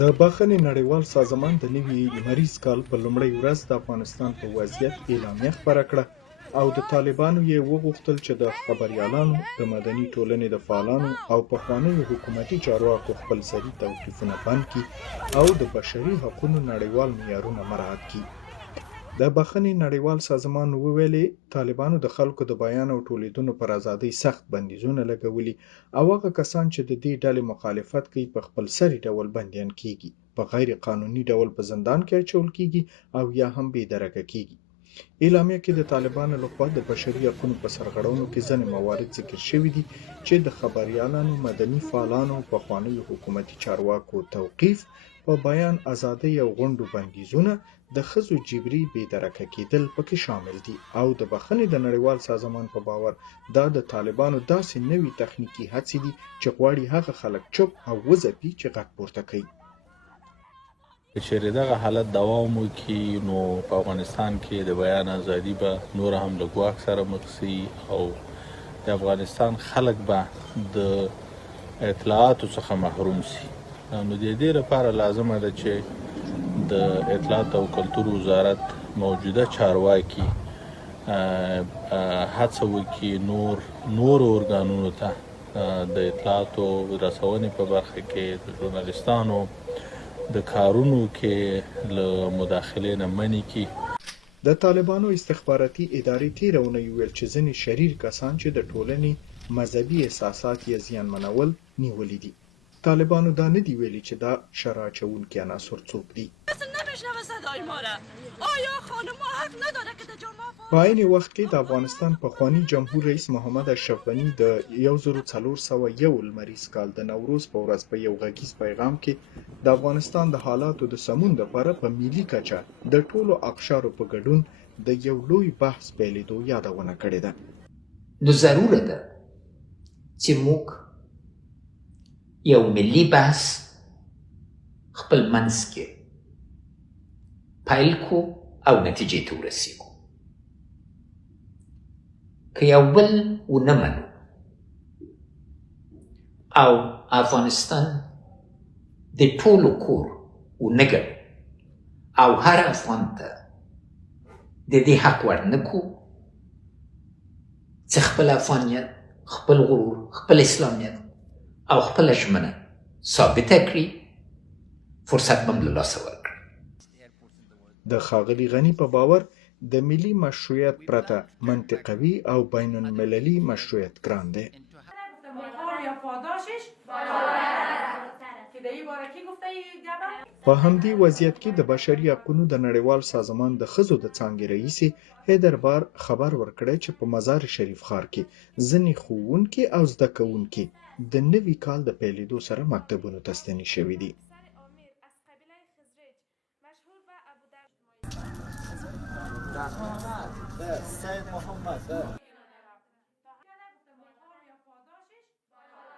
د بخښنې نړیوال سازمان د نوي لمریز کال په لومړۍ ورځ د افغانستان په وضعیت اعلامیه خپره کړه او د طالبانو یې وغوښتل چې د خبریالانو، د مدني ټولنې د فعالانو او پخوانیو حکومتي چارواکو خپلسري توقیفونه بند کړي او د بشري حقونو نړیوال معیارونه مراعات کړي. د بخښنې نړیوال سازمان وویلې طالبانو د خلکو د بیان او ټولیدنو پر ازادۍ سخت بندیزونه لګولي او هغه کسان چې د دې ډلې مخالفت کوي په خپلسري ډول بندیان کیږي، په غیر قانوني ډول په زندان کې اچول کیږي او یا هم بې درکه کیږي. اعلامیه کې د طالبانو لخوا د بشري حقونو په سرغړونو کې ځینې موارد ذکر شوي دي چې د خبریالانو، مدني فعالانو او پخوانیو حکومتي چارواکو توقیف، په بیان ازادۍ او غونډو بندیزونه، د ښځو جبري بې درکه کېدل پکې شامل دي او د بخښنې د نړیوال سازمان په باور دا د طالبانو داسې نوې تخنیکي هڅې دي چې غواړي هغه خلک چوپ او وځپي چې غږ پورته کوي. که چیرې دغه حالت دوام وکړي نو په افغانستان کې د بیان ازادي به نور هم له ګواښ سره مخ شي او د افغانستان خلک به د اطلاعاتو څخه محروم شي. نو د دې لپاره لازمه ده چې د اطلاعات او کلتور وزارت موجوده چارواکي هڅه وکړي نور ارګانونو ته د اطلاعاتو رسونې په برخه کې د ژورنالیستانو د کارونو کې له مداخلې نه منع کړي. د طالبانو استخباراتي ادارې تېره اونۍ وویل چې ځینې شریر کسان چې د ټولنې مذهبي احساسات یې زیانمنول نیولي دي. طالبانو دا نه دی ویلي چې دا شرح اچوونکي عناصر څوک دي. په عین وخت کې د افغانستان پخوانی جمهور رئیس محمد اشرف غني د 1401 لمریز کال د نوروز په ورځ په یو غږیز پیغام کې د افغانستان د حالاتو د سمون لپاره په ملي کچه د ټولو اقشارو په ګډون د یو لوی بحث پیلېدو یادونه کړې ده. نو ضروره ده چې موږ یو ملي بحث خپل منځ کې پیل کو او نتیجې ته ورسیږو. که یو بل ونه منو او افغانستان د ټولو کور ونه ګڼو او هر افغان ته د دې حق ورنکو چې خپل افغانیت، خپل غرور، خپل اسلامیت او خپل ژمنه ثابته کړي، فرصت به له لاسه ورکړي. د ښاغلي غني په باور د ملي مشروعیت پرته منطقوي او بین المللي مشروعیت ګران دی. په همدې وضعیت کې د بشري حقونو د نړیوال سازمان د ښځو د څانګې رئیسې حیدر بار خبر ورکړی چې په مزار شریف ښار کې ځینې ښوونکي او زده کوونکي د نوي کال د پیلېدو سره مکتبونو ته ستنې شوي دي. سید محمد